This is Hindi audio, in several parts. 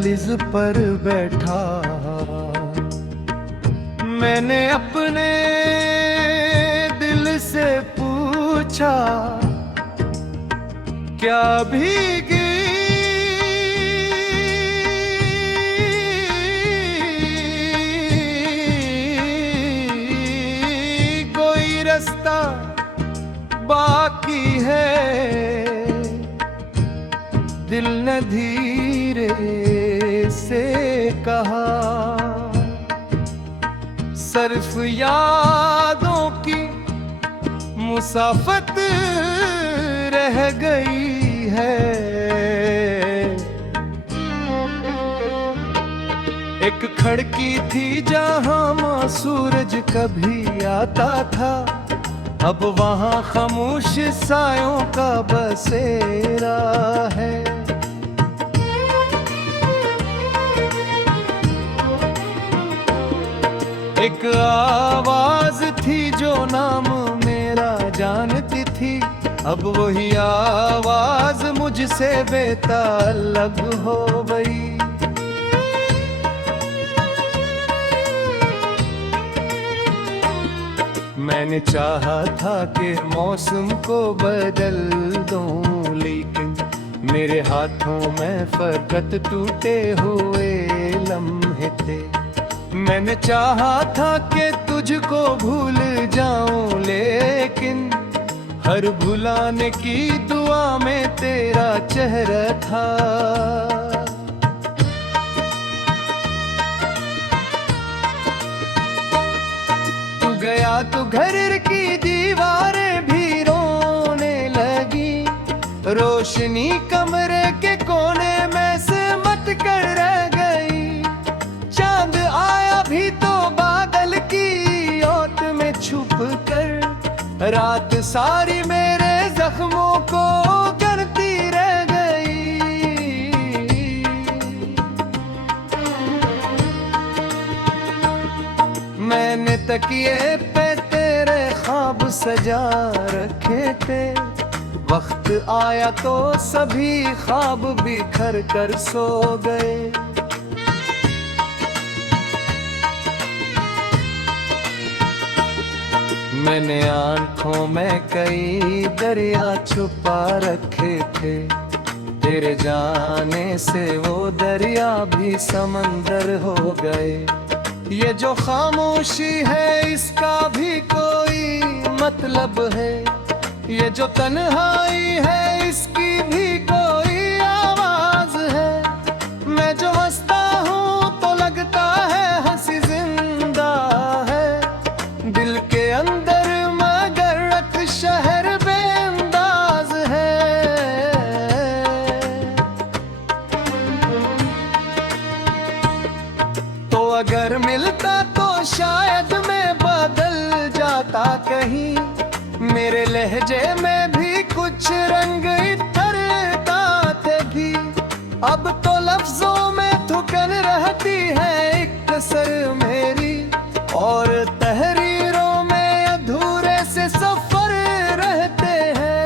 दहलीज पर बैठा, मैंने अपने दिल से पूछा, क्या भीगी कोई रास्ता बाकी है? दिल ने धीरे से कहा, सिर्फ यादों की मुसाफत रह गई है। एक खिड़की थी जहां सूरज कभी आता था, अब वहां खामोश सायों का बसेरा है। एक आवाज थी जो नाम मेरा जानती थी, अब वही आवाज मुझसे बेताल्लुक हो गई। मैंने चाहा था कि मौसम को बदल दूं, लेकिन मेरे हाथों में फकत टूटे हुए लम्हे थे। मैंने चाहा था कि तुझको भूल जाऊं, लेकिन हर भुलाने की दुआ में तेरा चेहरा था। तू गया तो घर की दीवारें भी रोने लगी, रोशनी कमरे के कोने में सिमट कर रह गई। चांद आया भी तो बादल की ओट में छुप कर, रात saari मेरे जख्मों को गिनती रह गई। मैंने तकिए पे तेरे ख्वाब सजा रखे थे, वक्त आया तो सभी ख्वाब बिखर कर सो गए। मैंने आंखों में कई दरिया छुपा रखे थे, तेरे जाने से वो दरिया भी समंदर हो गए। ये जो खामोशी है इसका भी कोई मतलब है, ये जो तन्हाई है इसकी भी कोई आवाज है। मैं जो हंसता हूँ तो लगता है हंसी जिंदा है, दिल के अंदर मगर शहर बेअंदाज है। तो अगर मिलता तो शायद मैं बदल जाता कहीं, मेरे लहजे में भी कुछ रंग इतरता थे भी। अब तो लफ्जों में थुकन रहती है एक कसर मेरी, और तहरीरों में अधूरे से सफर रहते हैं।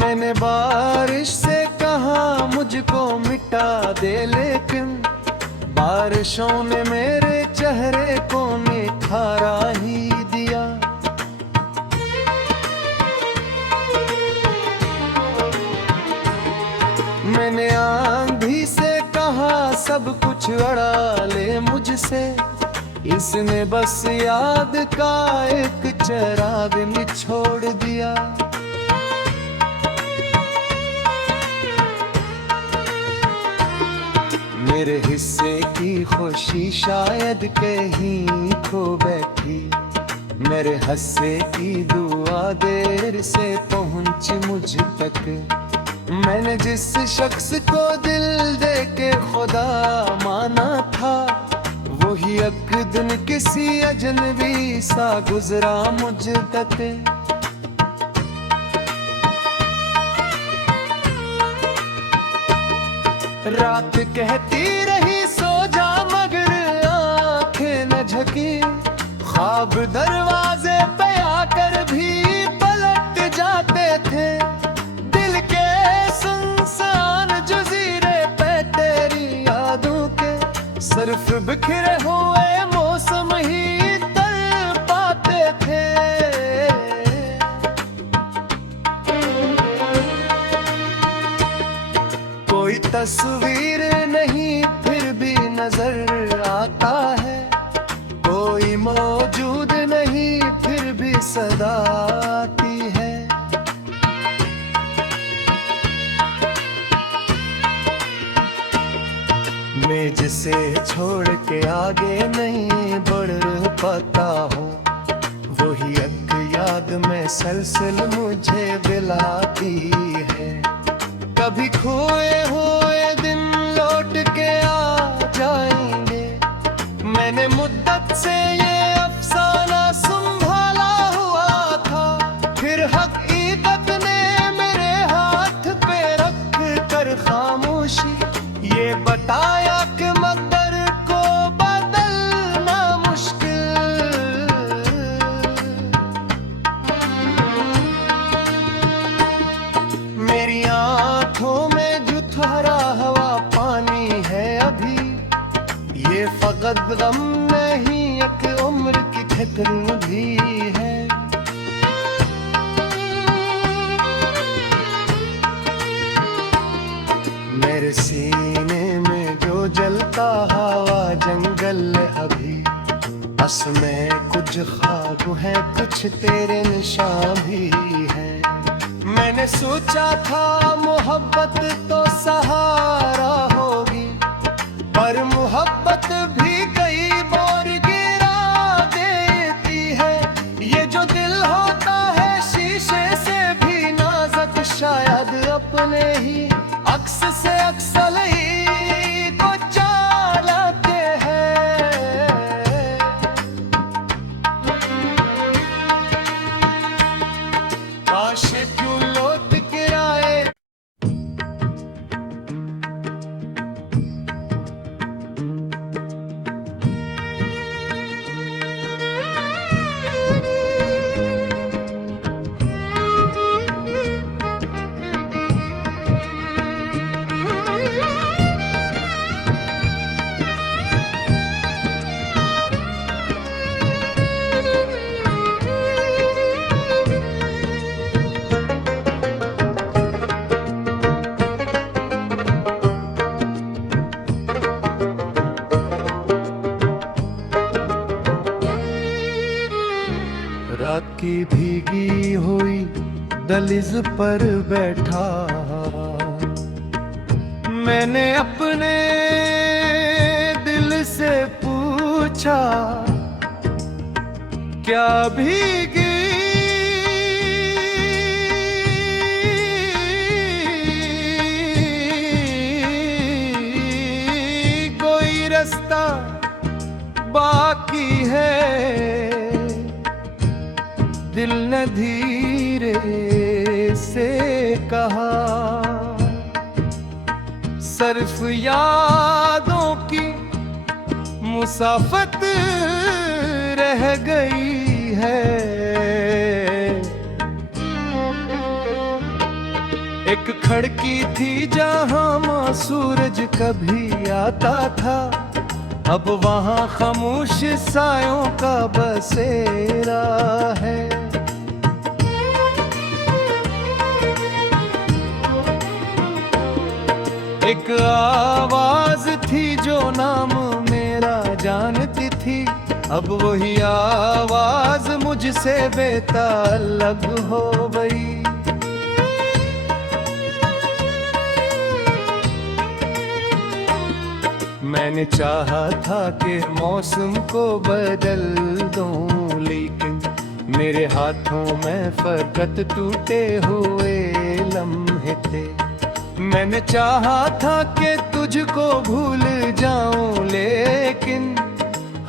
मैंने बारिश से कहा मुझको मिटा दे, लेकिन बारिशों ने मेरे चेहरे को निखारा ही दिया। मैंने आंधी से कहा सब कुछ अड़ा ले मुझसे, इसने बस याद का एक चिराग निछोड़ दिया। मेरे हिस्से की खुशी शायद कहीं खो बैठी, मेरे हिस्से की दुआ देर से पहुंची मुझ तक। मैंने जिस शख्स को दिल दे के खुदा माना था, वही एक दिन किसी अजनबी सा गुजरा मुझ तक। रात कहती रही सो जा, मगर आंखें न झकी। ख्वाब दरवाजे पे आकर भी पलट जाते थे। सिर्फ बिखरे हुए मौसम ही तर पाते थे। कोई तस्वीर नहीं फिर भी नजर आता है, कोई मौजूद नहीं फिर भी सदा आती है। मैं जिसे छोड़ के आगे नहीं बढ़ पाता हूँ, वही एक याद में सलसल मुझे दिलाती है। कभी खोए हुए दिन लौट के आ जाएंगे, मैंने मुद्दत से ये अफसाना संभाला हुआ था। फिर हकीकत ने मेरे हाथ पे रख कर खामोशी ये बताया कि मकदर को बदलना मुश्किल। मेरी आंखों में जो ठहरा हवा पानी है अभी, ये फकत गम नहीं एक उम्र की खतरी भी है। मेरे सीने में जो जलता हवा जंगल अभी, बस में कुछ ख्वाब है कुछ तेरे निशान भी है। मैंने सोचा था मोहब्बत तो सहारा होगी, पर मोहब्बत भी कई बार गिरा देती है। ये जो दिल होता है शीशे से भी नाजुक, शायद अपने ही अक्स से अक्सर ही को चालते हैं। काश क्यों लौट के आए। रात की भीगी हुई दहलीज पर बैठा, मैंने अपने दिल से पूछा, क्या भीगी कोई रास्ता बाकी है। दिल ने धीरे से कहा, सिर्फ यादों की मुसाफत रह गई है। एक खिड़की थी जहां मां सूरज कभी आता था, अब वहां खामोश सायों का बसेरा है। एक आवाज थी जो नाम मेरा जानती थी, अब वही आवाज मुझसे बेताल्लुक हो गई। मैंने चाहा था कि मौसम को बदल दूं, लेकिन मेरे हाथों में फकत टूटे हुए लम्हे थे। मैंने चाहा था कि तुझको भूल जाऊं, लेकिन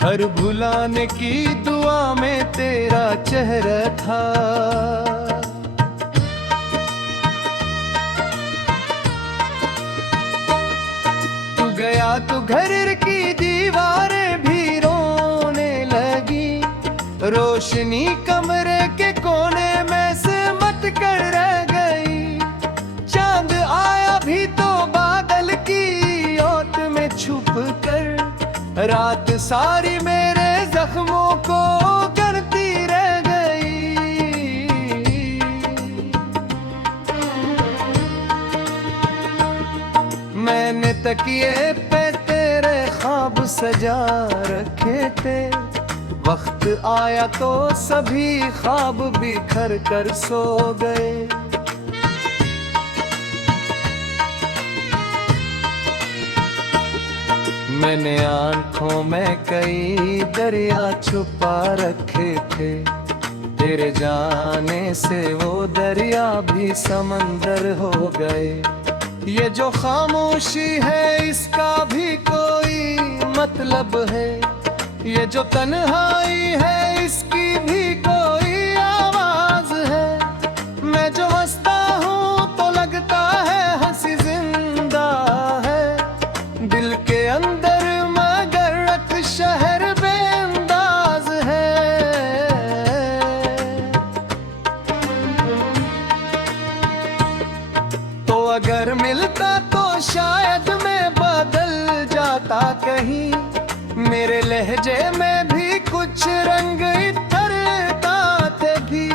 हर भुलाने की दुआ में तेरा चेहरा था। तू गया तो घर की दीवारें भी रोने लगी, रोशनी कमरे के कोने में सिमट कर रह गई। चांद आया भी तो बादल की ओट में छुप कर सारी मेरे जख्मों को करती रह गई। मैंने तकिए पे तेरे ख्वाब सजा रखे थे, वक्त आया तो सभी ख्वाब बिखर कर सो गए। मैंने आंखों में कई दरिया छुपा रखे थे, तेरे जाने से वो दरिया भी समंदर हो गए। ये जो खामोशी है इसका भी कोई मतलब है, ये जो तन्हाई है इसकी भी कोई आवाज है। मैं जो हंसता हूँ तो लगता है हंसी जिंदा है, दिल के अंदर मगर शहर बेअंदाज है। तो अगर मिलता तो शायद मैं बदल जाता कहीं, मेरे लहजे में भी कुछ रंग इतरता थे भी।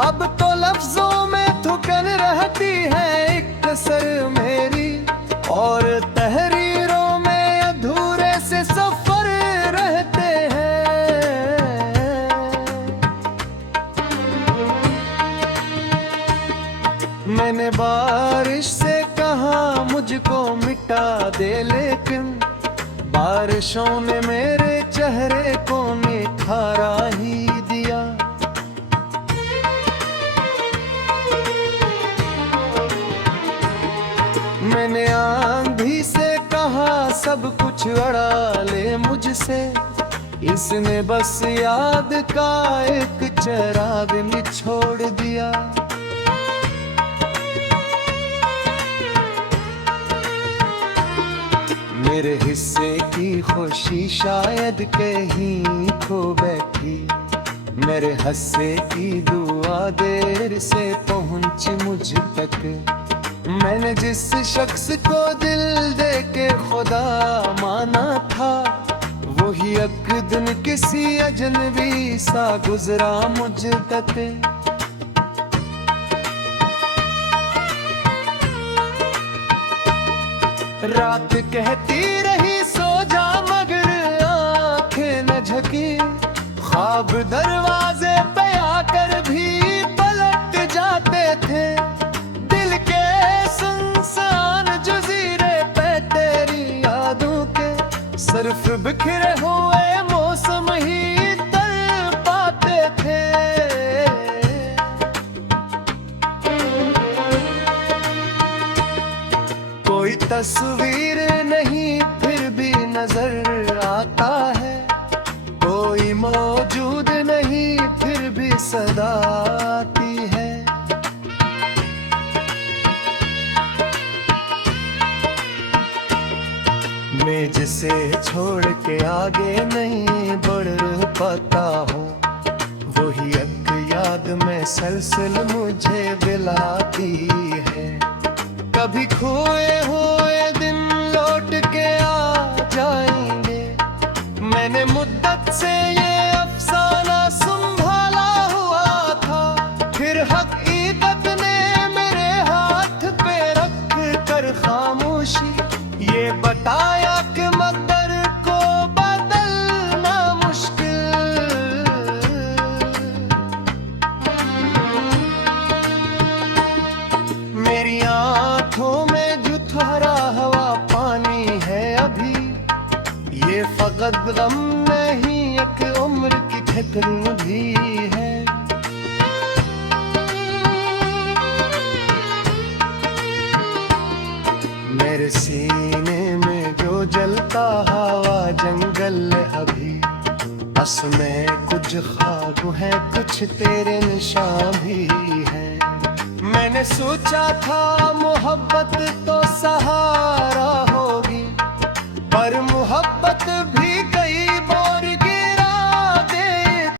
अब तो लफ्जों में थुकन रहती है एक कसर मेरी, और तहरीरों में अधूरे से सफर रहते हैं। मैंने बारिश से कहा मुझको मिटा दे, लेकिन बारिशों ने मेरे चेहरे को निखारा ही दिया। मैंने आंधी से कहा सब कुछ उड़ा ले मुझसे, इसने बस याद का एक चिराग निछोड़ दिया। मेरे हिस्से की खुशी शायद कहीं खो बैठी, मेरे हस्से की दुआ देर से पहुंची मुझ तक। मैंने जिस शख्स को दिल दे के खुदा माना था, वही एक दिन किसी अजनबी सा गुजरा मुझ तक। रात कहती रही सो जा मगर आंखें न झकी, ख्वाब दरवाजे पे आकर भी पलट जाते थे। दिल के सुनसान जजीरे पे तेरी यादों के सिर्फ बिखरे हुए मौसम ही तर पाते थे। कोई तस्वीर नहीं फिर भी नजर आता है, कोई मौजूद नहीं फिर भी सदा आती है। मैं जिसे छोड़ के आगे नहीं बढ़ पाता हूँ, वही एक याद में सलसल मुझे दिलाती है। कभी खोए हुए दिन लौट के आ जाएंगे, मैंने मुद्दत से ये अफसाना संभाला हुआ था। फिर हकीकत ने मेरे हाथ पे रख कर खामोशी ये बताया कि मकदर को बदलना मुश्किल। मेरी आंखों में जो ठहरा हवा पानी है अभी, ये फकत गम नहीं एक उम्र की ठिकरी भी है। मेरे सीने में जो जलता हवा जंगल अभी, बस में कुछ ख्वाब है कुछ तेरे निशान भी है। मैंने सोचा था मोहब्बत तो सहारा होगी, पर मोहब्बत भी